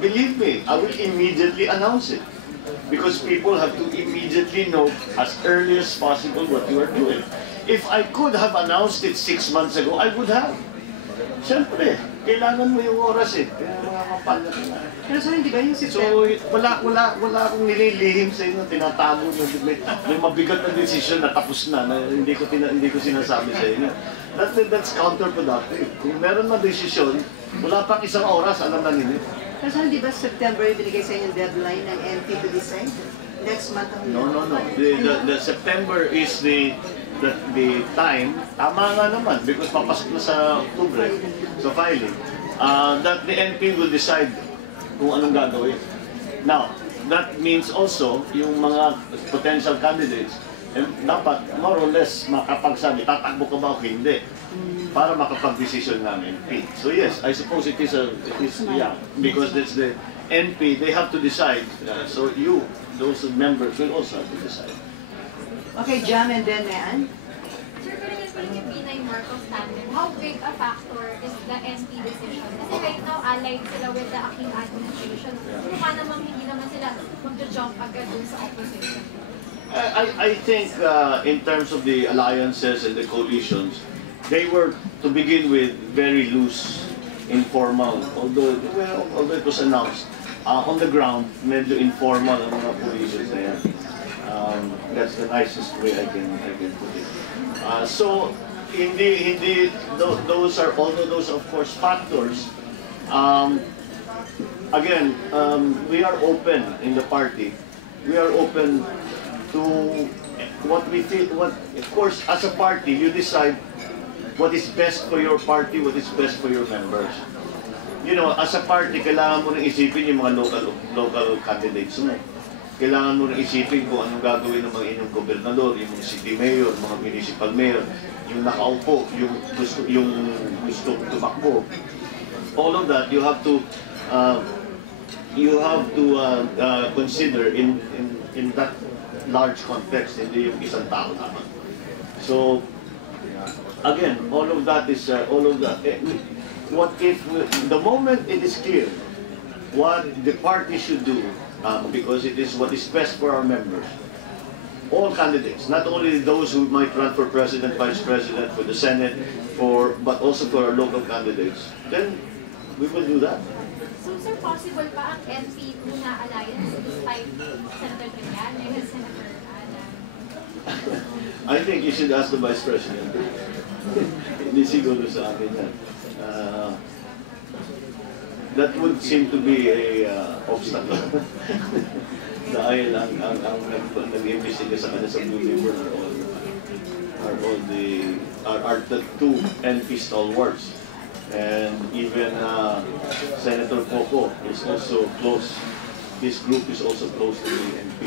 believe me, I will immediately announce it. Because people have to immediately know as early as possible what you are doing. If I could have announced it 6 months ago, I would have. Siyempre, kailangan mo yung oras eh. Kaya mga kapal na. Pero so hindi ba yung So, September? wala akong nililihim sa inyo, tinatago nyo. May mabigat na decision na tapos na hindi ko sinasabi sa inyo. That's counterproductive. Kung meron na desisyon, wala pang isang oras, alam na ninyo. Pero so hindi ba September yung binigay sa inyo deadline ng NP to decide? Next month ang No. The September is the time, tama nga naman, because papasok na sa October, so filing, that the NP will decide kung anong gagawin. Now, that means also, yung mga potential candidates, dapat more or less makapagsabi, tatakbo ka ba o hindi, para makapag-decision ng NP. So yes, I suppose it is because it's the NP, they have to decide, so those members will also have to decide. Okay, Jam and then Nan. Sir, pero yung Pilipinay Marcos tandem, how big a factor is the NP decision? Kasi right now, allied sila with the Aquino administration. Mukha namang hindi naman sila mag-jump agad dun sa opposition. I think in terms of the alliances and the coalitions, they were, to begin with, very loose, informal. Although it was announced, on the ground, medyo informal ang mga coalitions na yan. That's the nicest way I can put it. So, those are, although those are of course factors, again, we are open in the party. We are open to what we feel, of course, as a party, you decide what is best for your party, what is best for your members. You know, as a party, kailangan mo rin isipin yung mga local candidates mo. Kailangan mo rin isipin kung anong gagawin ng mga inyong gobernador, yung city mayor, mga municipal mayor, yung nakaupo, yung gusto tumakbo. All of that, you have to consider in that large context, hindi yung isang tao naman. So, again, all of that. What if the moment it is clear what the party should do, because it is what is best for our members, all candidates, not only those who might run for president, vice president, for the Senate, but also for our local candidates, then we will do that. So, sir, possible pa ang NP na alliance despite Senator Trillanes and Senator Adam? I think you should ask the vice president. Hindi siguro sa akin yan. That would seem to be a obstacle. Dahil ang nag-imbestiga sa kanya sa Blue River are the two NP stalwarts. And even Senator Coco is also close. His group is also close to the NP.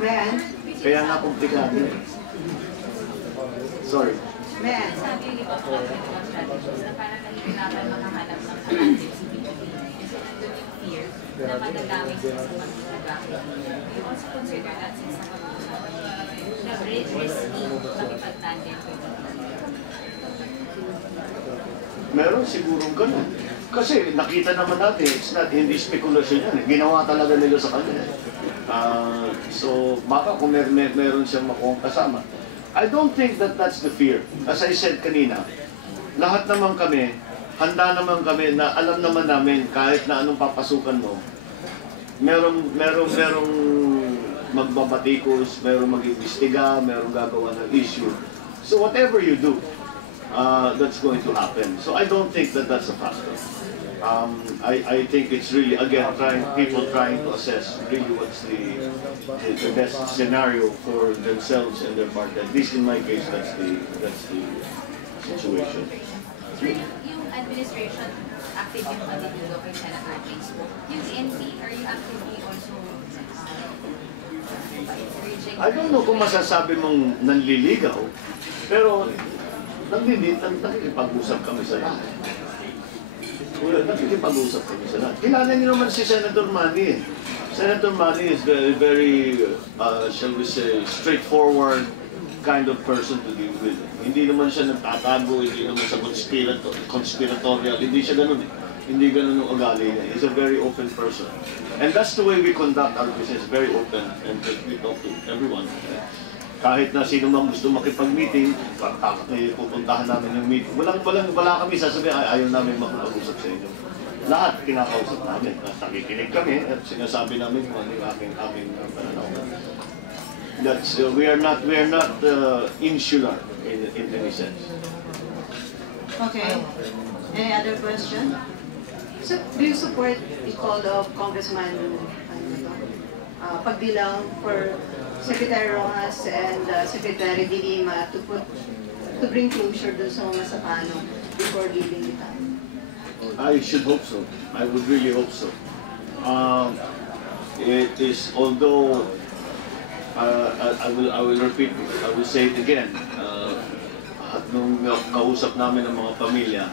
Man. Kaya nga komplikado. Sorry. Man. Sabi ni Papa strategies na parang nahihirapan makahanap ng alliance si PBBM. Kasi nandun yung fear na madadamay sila sa pag-draft. You also consider that since nakapag-usapan na risky makipag-tandem with Meron sigurong ganun. Kasi nakita naman natin, hindi spekulasyon yan. Ginawa talaga nila sa kanya. So baka kung meron siyang makuha kasama. I don't think that that's the fear. As I said kanina, lahat naman kami, handa naman kami na alam naman namin kahit na anong papasukan mo, merong magbabatikos, merong mag-imbestiga, merong gagawa ng issue. So whatever you do, that's going to happen. So I don't think that that's a factor. I think it's really, again, people trying to assess really what's the best scenario for themselves and their party. At least in my case, that's the situation. So yung administration, active yung pagdidulo kay Senator Facebook. Yung NP, are you actively also I don't know kung masasabi mong nanliligaw, pero nakikipag-usap kami sa lahat. Nakikipag-usap kami sa lahat. Kilala niyo naman si Senator Manny. Senator Manny is very, shall we say, straightforward kind of person to deal with. Hindi naman siya nagtatago, hindi naman siya conspiratorial, hindi siya ganun. Hindi ganun ang ugali niya. He's a very open person. And that's the way we conduct our business, very open, and we talk to everyone. Kahit na sino man gusto makipag-meeting, pupuntahan namin yung meeting. Wala kami sasabihin, ayaw namin makapag-usap sa inyo. Lahat kinakausap namin. Nakikinig kami at sinasabi namin kung ano yung aming pananaw. That's, we are not insular in any sense. Okay. Any other question? So, do you support the call of Congressman Pagdilang for Secretary Rojas and Secretary De Lima to bring closure dun sa mga Sapano before leaving the town? I should hope so. I would really hope so. It is, although I will repeat it, I will say it again. At nung kausap namin ng mga pamilya,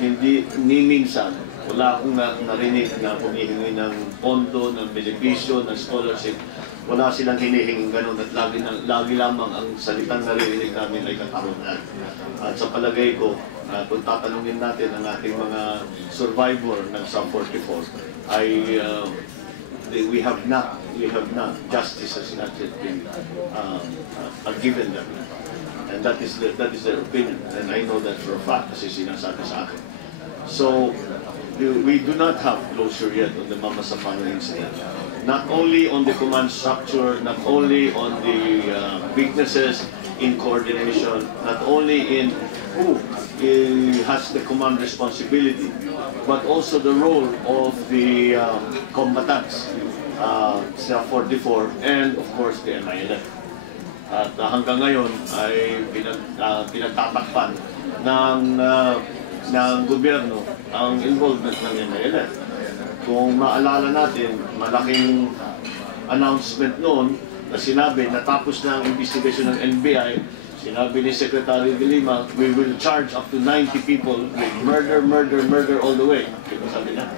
hindi ni minsan wala akong narinig na humihingi ng pondo, ng benepisyo, ng scholarship. Wala silang hinihinging ganun at lagi lamang ang salitang naririnig namin ay kakaronan. At sa palagay ko, kung tatanungin natin ang ating mga survivor ng Sub 44, ay we have not, justice has not yet been given them. And that is their opinion. And I know that for a fact kasi sinasabi sa akin. So, we do not have closure yet on the Mama Sapano incident. Not only on the command structure, not only on the weaknesses in coordination, not only in who has the command responsibility, but also the role of the combatants sa 44 and of course the MILF. At hanggang ngayon ay pinagtatakpan ng gobyerno ang involvement ng MILF. Kung maalala natin, malaking announcement noon na sinabi natapos na ang investigation ng NBI, sinabi ni Secretary De Lima, we will charge up to 90 people with murder all the way. Diba sabi niya?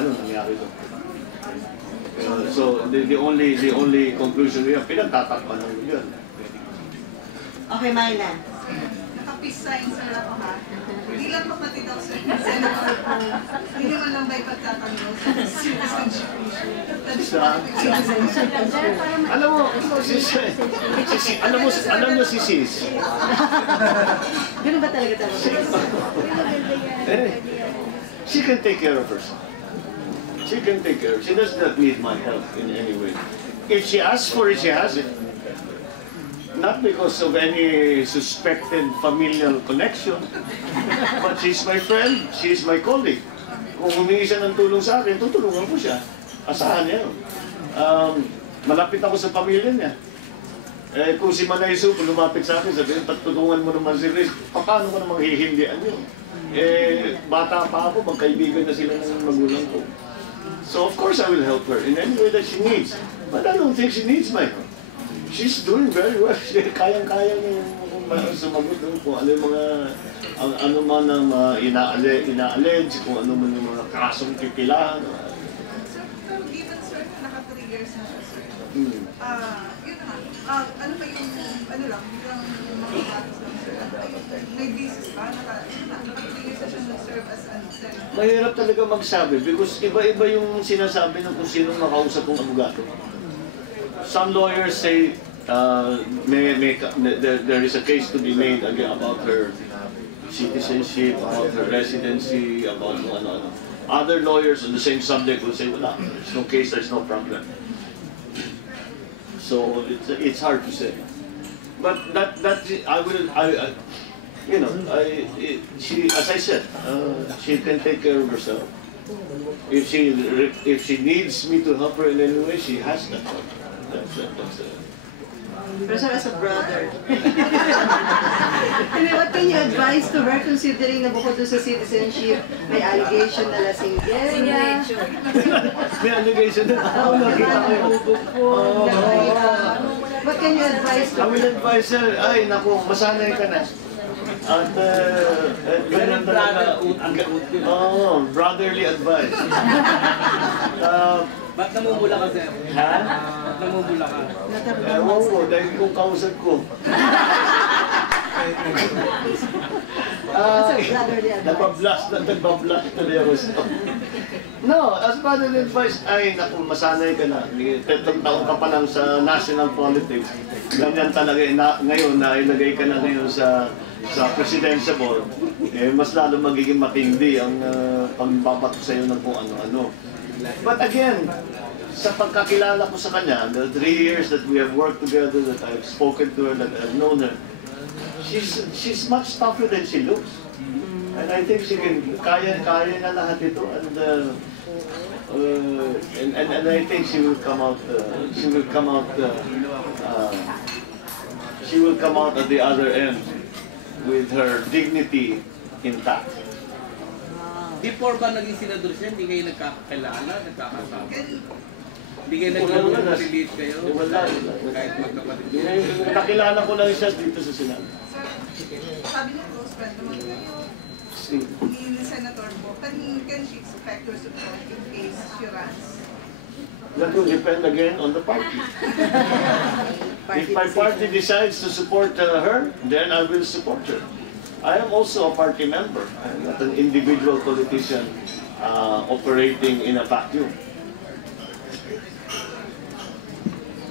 Ano nangyari doon? So the only conclusion we have, pinagtatakpan ng yun. Okay, Mylan. Naka-peace sign sir ako ha. Hindi lang kapatid ako sir. Senator po. Hindi naman lang ba ipagtatanggol sa citizenship issue. Alam mo si Sis. Ganun ba talaga She can take care of herself. She can take care. She does not need my help in any way. If she asks for it, she has it. Not because of any suspected familial connection, but she's my friend, she's my colleague. Kung humingi siya ng tulong sa akin, tutulungan ko siya. Asahan niya yun. Malapit ako sa pamilya niya. Kung si Manay Su, lumapit sa akin, sabihin, tutulungan mo naman si Riz, paano ko namang hihindihan yun? Bata pa ako, magkaibigan na sila ng magulang ko. So of course I will help her in any way that she needs. But I don't think she needs my help. She's doing very well. Kayang-kaya niya sumagot kung ano yung mga ano man ang ina-allege, kung ano man yung mga kasong pipilahan. Pero given sir, naka 3 years na siya sir. Yun na. Ano ba yung, ano lang, yung mga batas lang sir? May basis ba? Naka 3 years na siya nag-serve as an senator. Mahirap talaga magsabi because iba-iba yung sinasabi ng kung sino makausap kong abogado. Some lawyers say there is a case to be made again about her citizenship, about her residency, about ano. Other lawyers on the same subject will say, wala, there's no case, there's no problem. So it's hard to say. But she, as I said, she can take care of herself. If she needs me to help her in any way, she has that. Pero sir, as a brother, what can you advise to her considering na bukod doon sa citizenship, may allegation na lasinggera? May allegation na What can you advise to her? I will advise her, ay naku, masanay ka na. At ganun talaga, brotherly advice. Ba't namumula ka, sir? Ha? Ba't namumula ka? Ewan ko, dahil kung kausap ko. Brotherly advice. Nagbablast tuloy ako. No, as matter of advice, ay naku, masanay ka na. 3 taon ka pa lang sa national politics. Ganyan talaga, ngayon, nailagay ka na ngayon sa presidential board, mas lalo magiging matindi ang pagbabato sa iyo ng kung ano-ano. But again, sa pagkakilala ko sa kanya, the 3 years that we have worked together, that I've spoken to her, that I've known her, she's much tougher than she looks. And I think she can, kaya na lahat ito, and I think she will come out at the other end with her dignity intact. Before ba naging senador siya, hindi kayo nagkakakilala, nagkakasama? Hindi kayo nag-relate kayo? Wala. Kahit magkapatid. Nakilala ko lang siya dito sa Senado. Sabi niya close friend naman kayo. Ni Senator Bo, can she expect your support in case she runs? That will depend again on the party. If my party decides to support her, then I will support her. I am also a party member. I'm not an individual politician operating in a vacuum.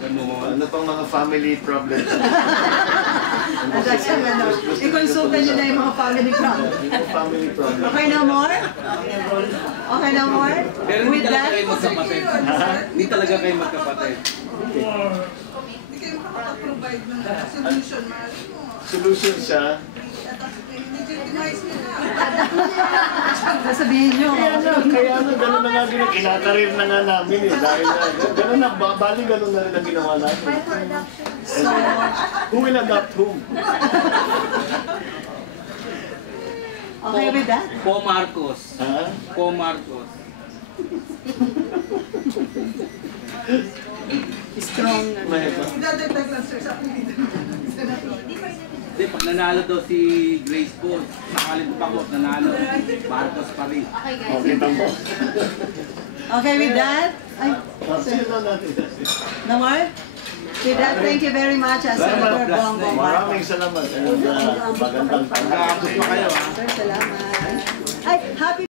Ano pang mga family problems? I-consulta nyo na yung mga family problems. Family problems. Okay na more? Okay na more? Pero hindi With talaga that, kayo magkapatid. Hindi talaga kayo magkapatid. Hindi kayo makakaprovide ng solution, mahal mo. Solution sa... Legitimize nila. sasabihin nyo. Kaya gano'n na nga kinakarir na nga namin eh. Dahil gano'n na, bali gano'n na rin ang ginawa natin. So, Who will adopt whom? okay with that? Po Marcos. Ha? Po Marcos. Strong. Idadagdag lang sir sa apelido ng Senator. Hindi, pag nanalo daw si Grace po, nakalimut ako, nanalo. Marcos pa rin. Okay, guys. Okay, tampo. Okay with that? Ay, Sino natin? no more? With that, thank you very much, Senator Bongbong Maraming Marcos. salamat. Magandang pagkakapos pa kayo. Sir, salamat. Ay, happy